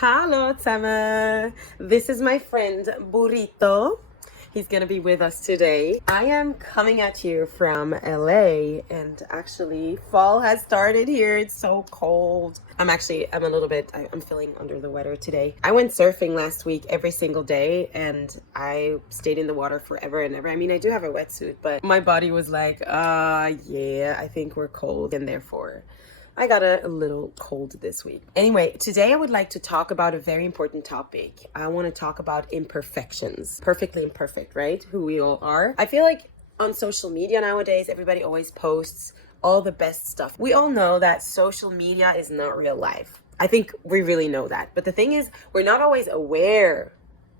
Hallo zusammen. This is my friend Burrito. He's gonna be with us today. I am coming at you from LA, and actually fall has started here. It's so cold. I'm feeling under the weather today. I went surfing last week every single day, and I stayed in the water forever and ever. I mean, I do have a wetsuit, but my body was like, yeah, I think we're cold, and therefore I got a little cold this week. Anyway, today I would like to talk about a very important topic. I want to talk about imperfections. Perfectly imperfect, right? Who we all are. I feel like on social media nowadays, everybody always posts all the best stuff. We all know that social media is not real life. I think we really know that. But the thing is, we're not always aware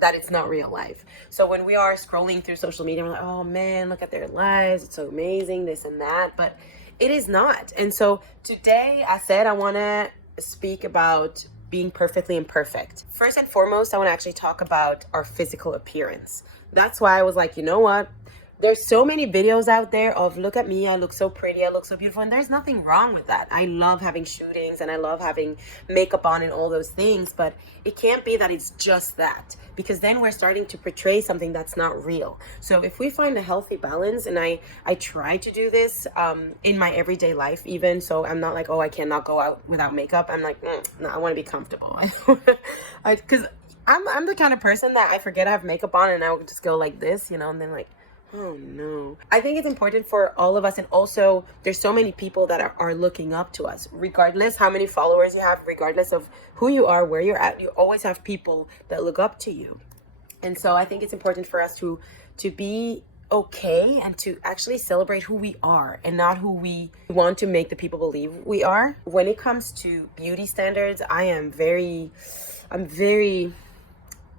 that it's not real life. So when we are scrolling through social media, we're like, oh man, look at their lives. It's so amazing, this and that. But it is not. And so today I said I want to speak about being perfectly imperfect. First and foremost, I want to actually talk about our physical appearance. That's why I was like, you know what? There's so many videos out there of look at me, I look so pretty, I look so beautiful, and there's nothing wrong with that. I love having shootings and I love having makeup on and all those things, but it can't be that it's just that, because then we're starting to portray something that's not real. So if we find a healthy balance, and I try to do this in my everyday life even, so I'm not like, oh, I cannot go out without makeup. I'm like, no, I want to be comfortable. Because I'm the kind of person that I forget I have makeup on and I would just go like this, and then like, oh no. I think it's important for all of us, and also there's so many people that are looking up to us. Regardless how many followers you have, regardless of who you are, where you're at, you always have people that look up to you. And so I think it's important for us to be okay and to actually celebrate who we are and not who we want to make the people believe we are. When it comes to beauty standards, I'm very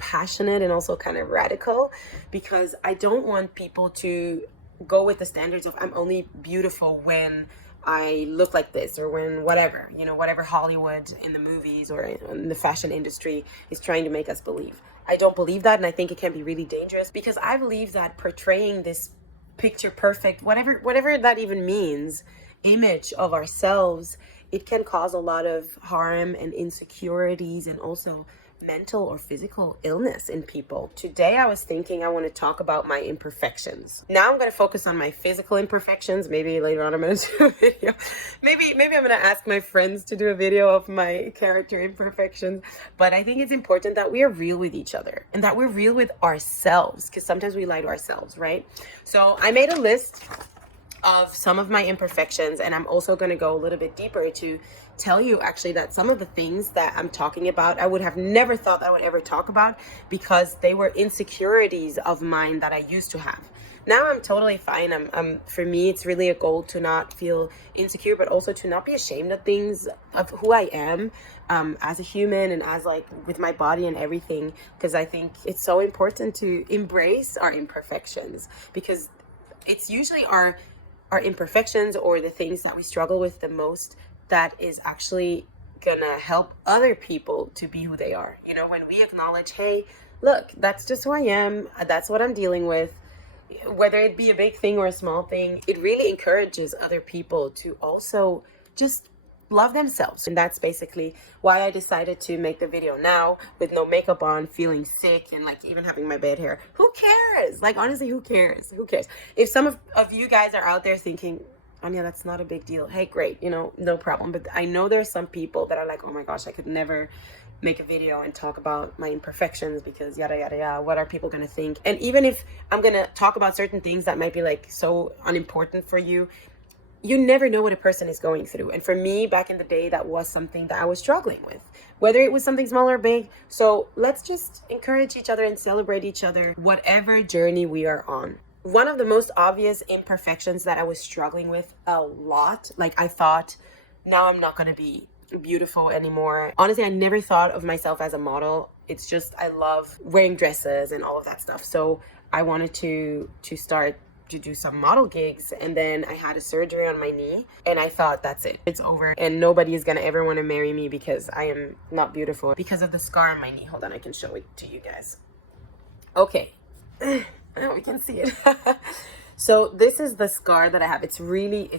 passionate and also kind of radical, because I don't want people to go with the standards of I'm only beautiful when I look like this, or when whatever Hollywood in the movies or in the fashion industry is trying to make us believe. I don't believe that, and I think it can be really dangerous, because I believe that portraying this picture perfect, whatever that even means, image of ourselves, it can cause a lot of harm and insecurities and also mental or physical illness in people. Today I was thinking I want to talk about my imperfections. Now I'm going to focus on my physical imperfections. Maybe later on I'm going to do a video. Maybe I'm going to ask my friends to do a video of my character imperfections. But I think it's important that we are real with each other and that we're real with ourselves, because sometimes we lie to ourselves, right? So I made a list of some of my imperfections, and I'm also going to go a little bit deeper to tell you actually that some of the things that I'm talking about I would have never thought I would ever talk about, because they were insecurities of mine that I used to have. Now I'm totally fine. For me, it's really a goal to not feel insecure, but also to not be ashamed of things, of who I am as a human, and as like with my body and everything, because I think it's so important to embrace our imperfections, because it's usually our imperfections or the things that we struggle with the most that is actually gonna help other people to be who they are. When we acknowledge, hey, look, that's just who I am, that's what I'm dealing with, whether it be a big thing or a small thing, it really encourages other people to also just love themselves. And that's basically why I decided to make the video now with no makeup on, feeling sick, and like even having my bed hair. Who cares? Like, honestly, who cares? If some of you guys are out there thinking, Anja, that's not a big deal, hey, great, no problem. But I know there's some people that are like, oh my gosh, I could never make a video and talk about my imperfections because yada yada yada, what are people gonna think? And even if I'm gonna talk about certain things that might be like so unimportant for you, you never know what a person is going through. And for me, back in the day, that was something that I was struggling with, whether it was something small or big. So let's just encourage each other and celebrate each other, whatever journey we are on. One of the most obvious imperfections that I was struggling with a lot, like I thought, now I'm not going to be beautiful anymore. Honestly, I never thought of myself as a model. It's just, I love wearing dresses and all of that stuff. So I wanted to start to do some model gigs, and then I had a surgery on my knee, and I thought, that's it, it's over, and nobody is gonna ever want to marry me because I am not beautiful because of the scar on my knee. Hold on, I can show it to you guys. Okay. Now we can see it. So this is the scar that I have. It's really,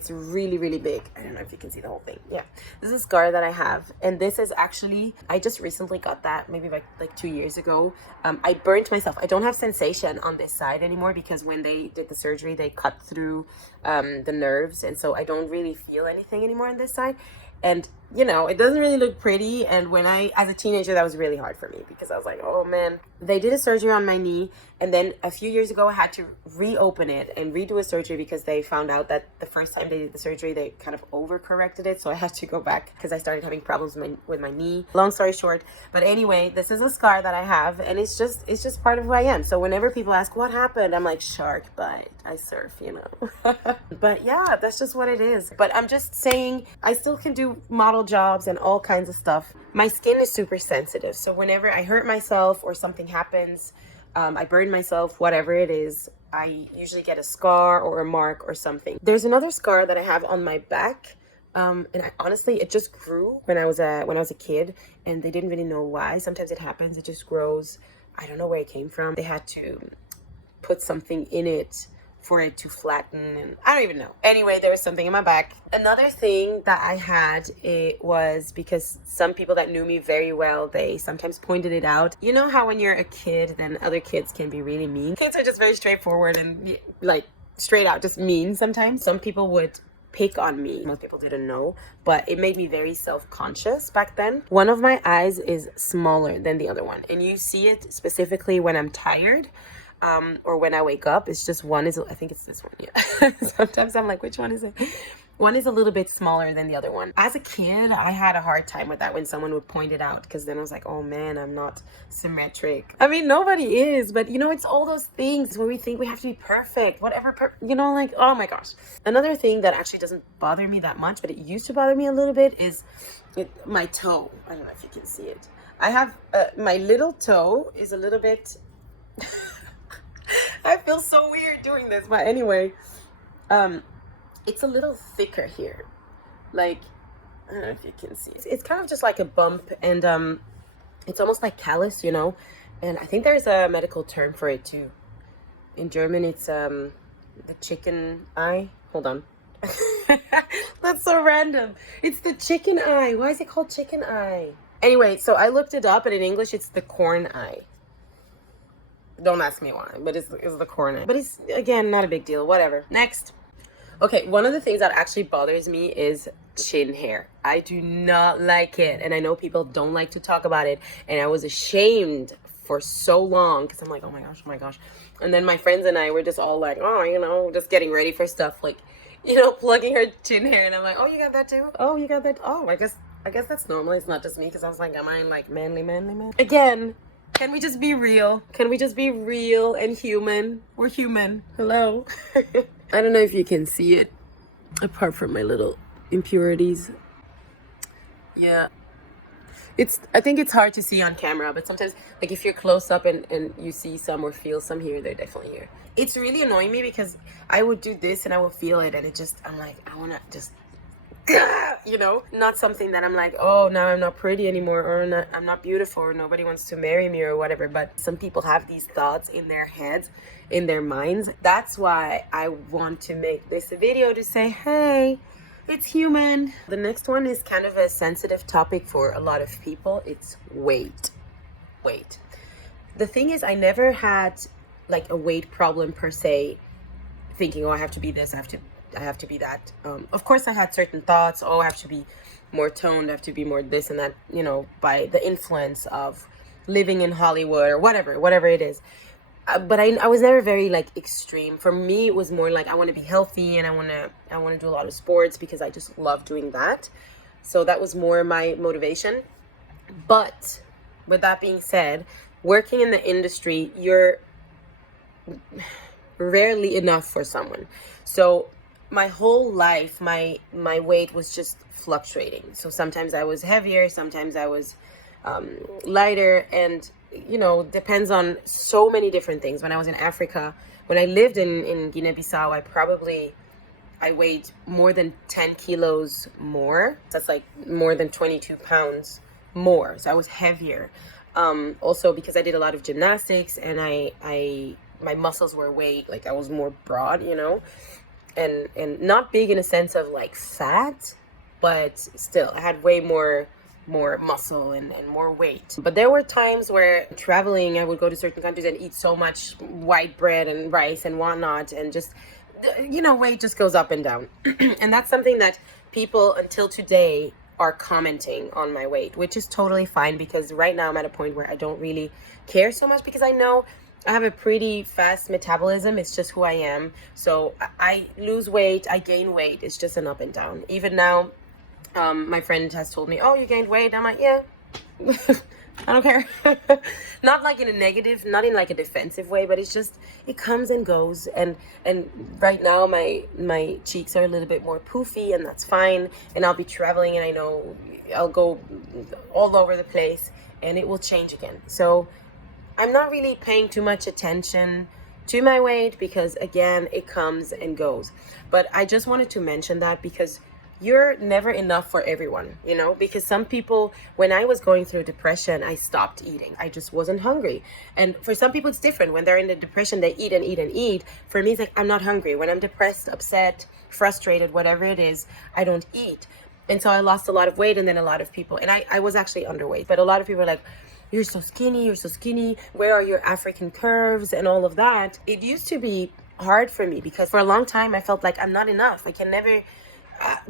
really big. I don't know if you can see the whole thing. Yeah, this is a scar that I have, and this is actually, I just recently got that, maybe like 2 years ago. I burnt myself. I don't have sensation on this side anymore because when they did the surgery, they cut through the nerves, and so I don't really feel anything anymore on this side. And you know, it doesn't really look pretty. And when as a teenager, that was really hard for me because I was like, oh man. They did a surgery on my knee, and then a few years ago I had to reopen it and redo a surgery because they found out that the first time they did the surgery they kind of overcorrected it, so I had to go back because I started having problems with my knee. Long story short, but anyway, this is a scar that I have, and it's just part of who I am. So whenever people ask what happened, I'm like, shark bite, I surf, you know. But yeah, that's just what it is. But I'm just saying, I still can do model jobs and all kinds of stuff. My skin is super sensitive, so whenever I hurt myself or something happens, I burn myself, whatever it is, I usually get a scar or a mark or something. There's another scar that I have on my back, and honestly, it just grew when I was a kid, and they didn't really know why. Sometimes it happens, it just grows. I don't know where it came from. They had to put something in it for it to flatten, and I don't even know. Anyway, there was something in my back. Another thing that I had, it was because some people that knew me very well, they sometimes pointed it out. You know how when you're a kid, then other kids can be really mean. Kids are just very straightforward and like straight out just mean sometimes. Some people would pick on me. Most people didn't know, but it made me very self-conscious back then. One of my eyes is smaller than the other one, and you see it specifically when I'm tired. Or when I wake up. It's just one is, I think it's this one, yeah. Sometimes I'm like, which one is it? One is a little bit smaller than the other one. As a kid, I had a hard time with that when someone would point it out, because then I was like, oh man, I'm not symmetric. I mean, nobody is, but you know, it's all those things where we think we have to be perfect, whatever, you know, like, oh my gosh. Another thing that actually doesn't bother me that much, but it used to bother me a little bit, is my toe. I don't know if you can see it. I have, my little toe is a little bit... I feel so weird doing this, but anyway, it's a little thicker here. Like, I don't know if you can see. It's kind of just like a bump, and it's almost like callus, you know. And I think there's a medical term for it too. In German, it's the chicken eye. Hold on. That's so random. It's the chicken eye. Why is it called chicken eye? Anyway, so I looked it up, and in English, it's the corn eye. Don't ask me why, but it's the corner. But it's, again, not a big deal. Whatever. Next. Okay, one of the things that actually bothers me is chin hair. I do not like it. And I know people don't like to talk about it. And I was ashamed for so long because I'm like, oh my gosh, oh my gosh. And then my friends and I were just all like, oh, you know, just getting ready for stuff. Like, you know, plugging her chin hair. And I'm like, oh, you got that too? Oh, you got that? Oh, I guess that's normal. It's not just me, because I was like, am I like manly? Again. Can we just be real? Can we just be real and human? We're human. Hello. I don't know if you can see it, apart from my little impurities. Yeah. I think it's hard to see on camera, but sometimes, like, if you're close up and you see some or feel some here, they're definitely here. It's really annoying me because I would do this and I would feel it, and I'm like, I want to just... you know, not something that I'm like, oh, now I'm not pretty anymore, or I'm not beautiful, or nobody wants to marry me, or whatever. But some people have these thoughts in their heads, in their minds. That's why I want to make this a video to say, hey, it's human. The next one is kind of a sensitive topic for a lot of people. It's weight. The thing is, I never had like a weight problem per se, thinking, oh, I have to be this, I have to be that. Of course, I had certain thoughts. Oh, I have to be more toned. I have to be more this and that, you know, by the influence of living in Hollywood or whatever it is. But I was never very like extreme. For me, it was more like I want to be healthy, and I want to do a lot of sports because I just love doing that. So that was more my motivation. But with that being said, working in the industry, you're rarely enough for someone. So my whole life, my weight was just fluctuating. So sometimes I was heavier, sometimes I was lighter, and you know, depends on so many different things. When I was in Africa, when I lived in Guinea-Bissau, I weighed more than 10 kilos more. That's like more than 22 pounds more. So I was heavier. Also because I did a lot of gymnastics, and I my muscles were way, like I was more broad, you know, and not big in a sense of like fat, but still I had way more muscle and more weight. But there were times where traveling, I would go to certain countries and eat so much white bread and rice and whatnot, and just, you know, weight just goes up and down. And that's something that people until today are commenting on my weight, which is totally fine, because right now I'm at a point where I don't really care so much, because I know I have a pretty fast metabolism. It's just who I am. So I lose weight, I gain weight. It's just an up and down. Even now, my friend has told me, "Oh, you gained weight." I'm like, "Yeah." I don't care. Not like in a negative, not in like a defensive way, but it's just, it comes and goes. And right now my cheeks are a little bit more poofy, and that's fine. And I'll be traveling, and I know I'll go all over the place, and it will change again. So I'm not really paying too much attention to my weight, because again, it comes and goes. But I just wanted to mention that, because you're never enough for everyone, you know, because some people, when I was going through depression, I stopped eating. I just wasn't hungry. And for some people, it's different. When they're in the depression, they eat and eat and eat. For me, it's like, I'm not hungry. When I'm depressed, upset, frustrated, whatever it is, I don't eat. And so I lost a lot of weight, and then a lot of people, and I was actually underweight, but a lot of people are like, you're so skinny, where are your African curves and all of that. It used to be hard for me, because for a long time I felt like I'm not enough. I can never,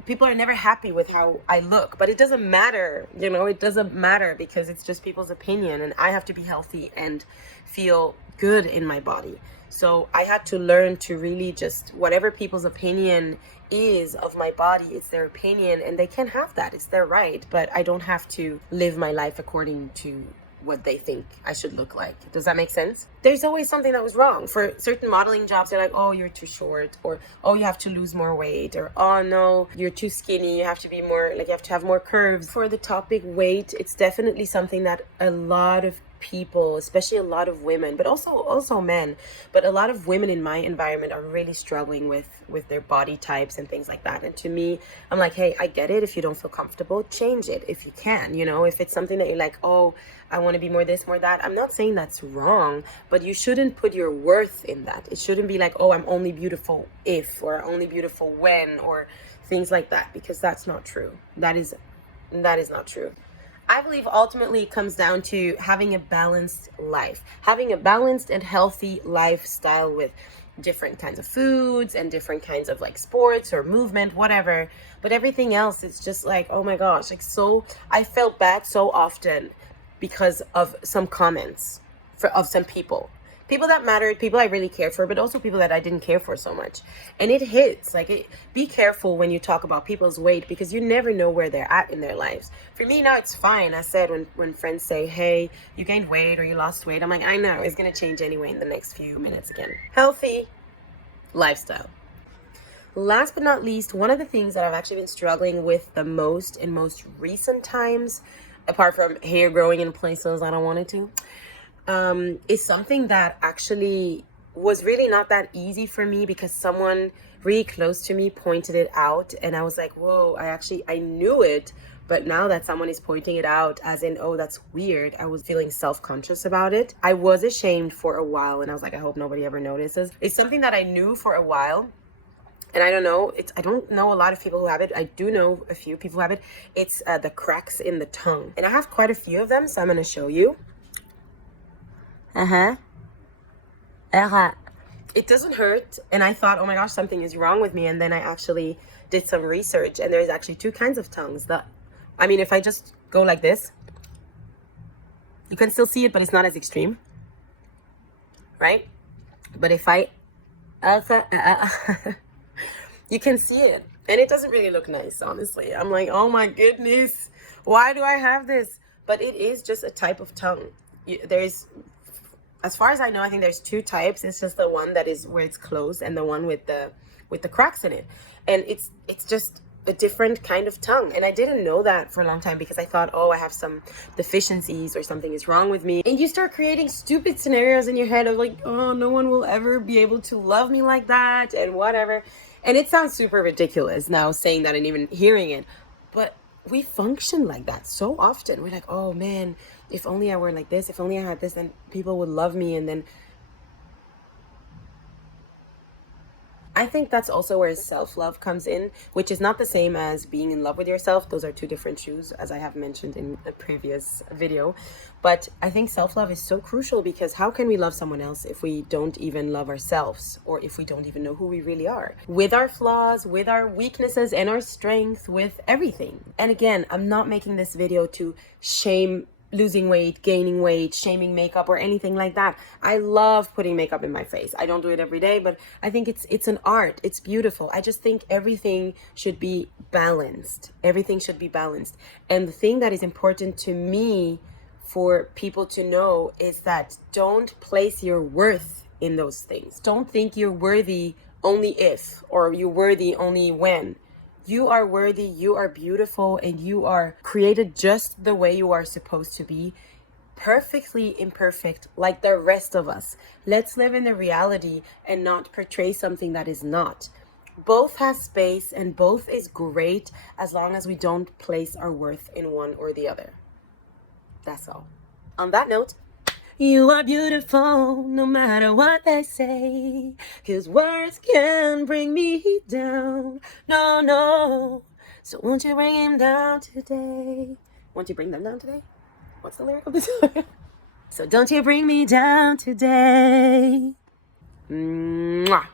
people are never happy with how I look, but it doesn't matter, you know, it doesn't matter, because it's just people's opinion, and I have to be healthy and feel good in my body. So I had to learn to really just, whatever people's opinion is of my body, it's their opinion, and they can have that, it's their right, but I don't have to live my life according to what they think I should look like. Does that make sense? There's always something that was wrong. For certain modeling jobs, they're like, "Oh, you're too short," or "Oh, you have to lose more weight," or "Oh no, you're too skinny, you have to be more, like you have to have more curves." For the topic weight, it's definitely something that a lot of people, especially a lot of women, but also men, but a lot of women in my environment are really struggling with their body types and things like that. And to me, I'm like, hey, I get it. If you don't feel comfortable, change it if you can. You know, if it's something that you're like, "Oh, I want to be more this, more that," I'm not saying that's wrong, but you shouldn't put your worth in that. It shouldn't be like, "Oh, I'm only beautiful if," or "only beautiful when," or things like that, because that's not true. That is not true. I believe ultimately it comes down to having a balanced life, having a balanced and healthy lifestyle with different kinds of foods and different kinds of like sports or movement, whatever. But everything else, it's just like, oh my gosh, like, so I felt bad so often because of some comments of some people that mattered, people I really cared for, but also people that I didn't care for so much. And it hits. Be careful when you talk about people's weight, because you never know where they're at in their lives. For me now, it's fine. I said, when friends say, "Hey, you gained weight or you lost weight," I'm like, I know it's going to change anyway in the next few minutes again. Healthy lifestyle. Last but not least, one of the things that I've actually been struggling with the most in most recent times, apart from hair growing in places I don't want it to, is something that actually was really not that easy for me, because someone really close to me pointed it out, and I was like, whoa, I knew it, but now that someone is pointing it out as in, oh, that's weird, I was feeling self-conscious about it. I was ashamed for a while, and I was like, I hope nobody ever notices. It's something that I knew for a while, and I don't know, I don't know a lot of people who have it. I do know a few people who have it. It's the cracks in the tongue, and I have quite a few of them, so I'm going to show you. It doesn't hurt, and I thought, oh my gosh, something is wrong with me. And then I actually did some research, and there's actually two kinds of tongues. If I just go like this, you can still see it, but it's not as extreme, right? But if I you can see it, and it doesn't really look nice, honestly. I'm like, oh my goodness, why do I have this? But it is just a type of tongue. There's, as far as I know, I think there's two types. It's just the one that is where it's closed, and the one with the cracks in it. And it's just a different kind of tongue. And I didn't know that for a long time, because I thought, oh, I have some deficiencies or something is wrong with me. And you start creating stupid scenarios in your head of like, oh, no one will ever be able to love me like that and whatever. And it sounds super ridiculous now saying that and even hearing it. But we function like that so often. We're like, oh man, if only I were like this, if only I had this, then people would love me. And then I think that's also where self-love comes in, which is not the same as being in love with yourself. Those are two different shoes, as I have mentioned in a previous video. But I think self-love is so crucial, because how can we love someone else if we don't even love ourselves, or if we don't even know who we really are? With our flaws, with our weaknesses and our strength, with everything. And again, I'm not making this video to shame losing weight, gaining weight, shaming makeup, or anything like that. I love putting makeup in my face. I don't do it every day, but I think it's an art. It's beautiful. I just think everything should be balanced. Everything should be balanced. And the thing that is important to me for people to know is that don't place your worth in those things. Don't think you're worthy only if, or you're worthy only when. You are worthy, you are beautiful, and you are created just the way you are supposed to be, perfectly imperfect like the rest of us. Let's live in the reality and not portray something that is not. Both has space and both is great, as long as we don't place our worth in one or the other. That's all. On that note, you are beautiful no matter what they say, 'cause words can bring me down. No, no. So won't you bring him down today? Won't you bring them down today? What's the lyric of this song? So don't you bring me down today. Mwah.